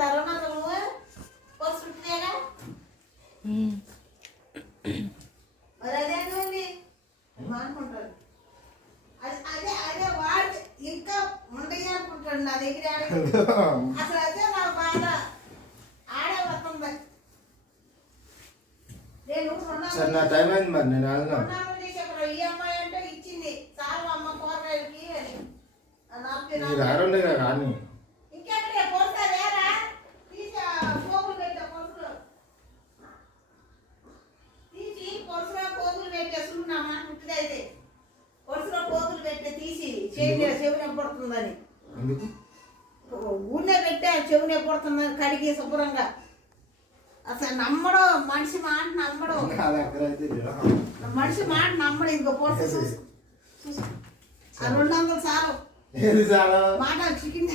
కదా 200 పోసుకుంటున్నాగా మరి అదేంటి అనుకుంటాడు అదే అదే వాడు ఇంకా ఉండగా అనుకుంటాడు నా దగ్గర అసలు అదే నా బాధ ఆడే వస్తుంది నేను సరే నా టైం అయింది మరి నేను ఈ అమ్మాయి అంటే ఇచ్చింది చాలు అమ్మ కూరగాయలకి అని రారుండే కానీ ఇంకెక్కడ పోతా వేరా తీసి పోగులు పెట్టా పొరుసులో తీసి పొరుసులో పోగులు పెట్టేసుకున్నామా పుట్టిదైతే పొరుసులో పోగులు పెట్టే తీసి చెవినే పడుతుందని ఊళ్ళో పెట్టా చెవినే పడుతుందని కడిగి శుభ్రంగా అసలు నమ్మడు మనిషి మాట నమ్మడు మనిషి మాట నమ్మడు ఇంకో పొరుసు చూసు 200 చాలు ఏది చాలా మాట చికెన్